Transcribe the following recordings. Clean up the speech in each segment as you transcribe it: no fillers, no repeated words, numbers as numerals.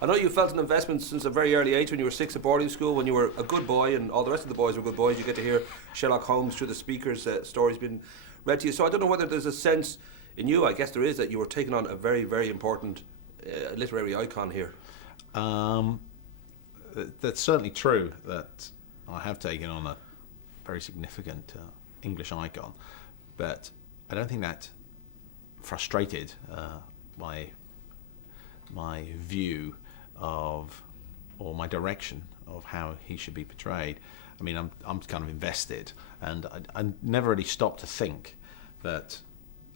I know you felt an investment since a very early age when you were 6 at boarding school, when you were a good boy and all the rest of the boys were good boys. You get to hear Sherlock Holmes through the speakers, stories being read to you. So I don't know whether there's a sense in you, I guess there is, that you were taking on a very, very important literary icon here. That's certainly true, that I have taken on a very significant English icon, but I don't think that frustrated my view of, or my direction of how he should be portrayed. I mean, I'm kind of invested, and I never really stopped to think that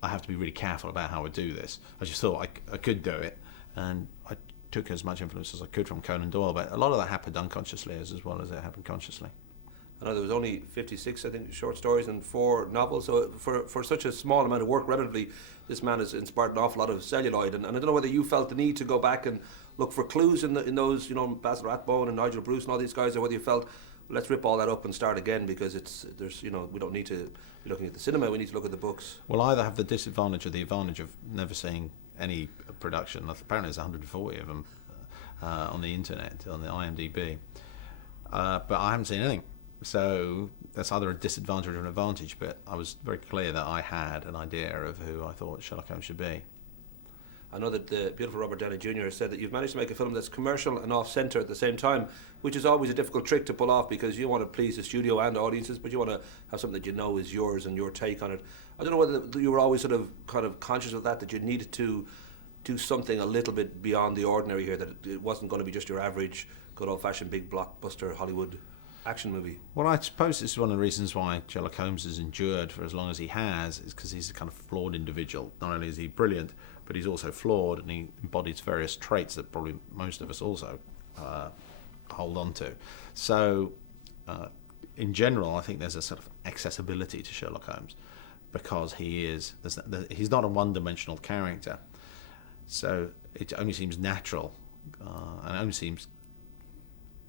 I have to be really careful about how I do this. I just thought I could do it, and I took as much influence as I could from Conan Doyle, but a lot of that happened unconsciously as well as it happened consciously. I know there was only 56, I think, short stories and 4 novels. So for such a small amount of work, relatively, this man has inspired an awful lot of celluloid. And I don't know whether you felt the need to go back and look for clues in those, Basil Rathbone and Nigel Bruce and all these guys, or whether you felt, well, let's rip all that up and start again, because we don't need to be looking at the cinema. We need to look at the books. Well, I either have the disadvantage or the advantage of never seeing any production. Apparently, there's 140 of them on the internet, on the IMDb, but I haven't seen anything. So that's either a disadvantage or an advantage, but I was very clear that I had an idea of who I thought Sherlock Holmes should be. I know that the beautiful Robert Downey Jr. has said that you've managed to make a film that's commercial and off-centre at the same time, which is always a difficult trick to pull off, because you want to please the studio and audiences, but you want to have something that you know is yours and your take on it. I don't know whether you were always sort of kind of conscious of that you needed to do something a little bit beyond the ordinary here, that it wasn't going to be just your average good old-fashioned big blockbuster Hollywood action movie. Well, I suppose this is one of the reasons why Sherlock Holmes has endured for as long as he has, is because he's a kind of flawed individual. Not only is he brilliant, but he's also flawed, and he embodies various traits that probably most of us also hold on to. So, in general, I think there's a sort of accessibility to Sherlock Holmes, because he's not a one-dimensional character. So it only seems natural, and it only seems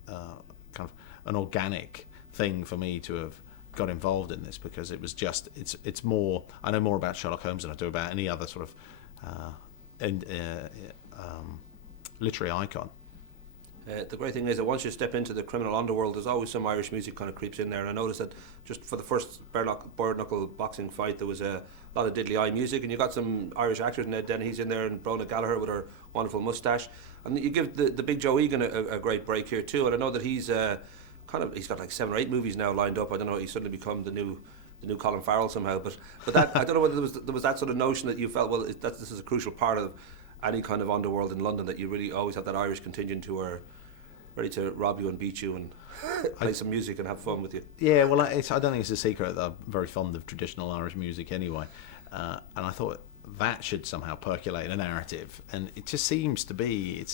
kind of an organic thing for me to have got involved in this, because it was just it's more, I know more about Sherlock Holmes than I do about any other sort of literary icon. The great thing is that once you step into the criminal underworld, there's always some Irish music kind of creeps in there. And I noticed that just for the first bare knuckle boxing fight, there was a lot of diddly eye music, and you got some Irish actors, and then he's in there, and Brona Gallagher with her wonderful moustache. And you give the big Joe Egan a great break here too. And I know that he's got like 7 or 8 movies now lined up. I don't know, he's suddenly become the new Colin Farrell somehow. But that I don't know whether there was that sort of notion that you felt, well, this is a crucial part of any kind of underworld in London, that you really always have that Irish contingent who are ready to rob you and beat you and play some music and have fun with you. Yeah, well, I don't think it's a secret that I'm very fond of traditional Irish music anyway, and I thought that should somehow percolate a narrative, and it just seems to be it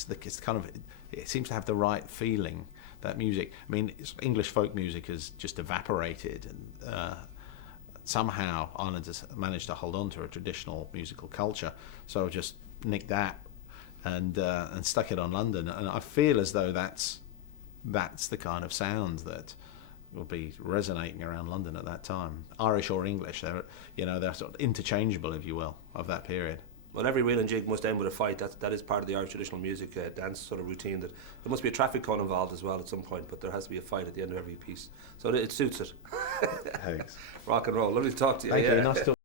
seems to have the right feeling, that music. I mean, English folk music has just evaporated, and somehow Ireland has managed to hold on to a traditional musical culture. So I just nicked that and stuck it on London, and I feel as though that's the kind of sound that will be resonating around London at that time. Irish or English, they're sort of interchangeable, if you will, of that period. Well, every reel and jig must end with a fight. That is part of the Irish traditional music dance sort of routine. That there must be a traffic cone involved as well at some point, but there has to be a fight at the end of every piece. So it suits it. Thanks. Rock and roll. Lovely to talk to you. Thank you. Nice to